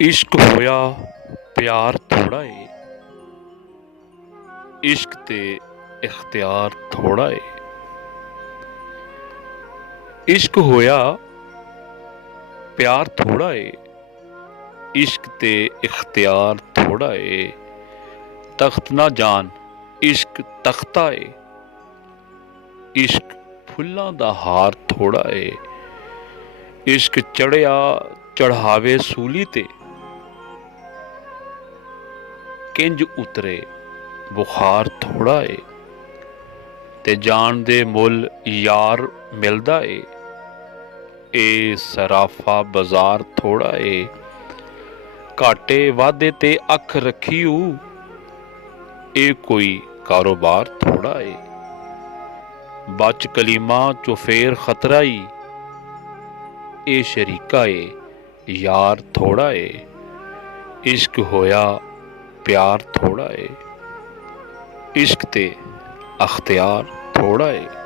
इश्क होया प्यार थोड़ा है, इश्क ते इख्तियार थोड़ा है। इश्क होया प्यार थोड़ा है, इश्क ते इख्तियार थोड़ा है। तख्त ना जान इश्क तख्ता है, इश्क फुल्लां दा हार थोड़ा है। इश्क चढ़िया चढ़ावे सूली ते, किंज उतरे बुखार थोड़ा है। ते जान दे मुल यार मिलदा है, ए सराफा बाजार थोड़ा है। घाटे वादे ते अख रखीऊ, ए कोई कारोबार थोड़ा है। बच कलीमा चो फेर खतरा ही, ए शरीका है यार थोड़ा है। इश्क होया प्यार थोड़ा है, इश्क ते अख्तियार थोड़ा है।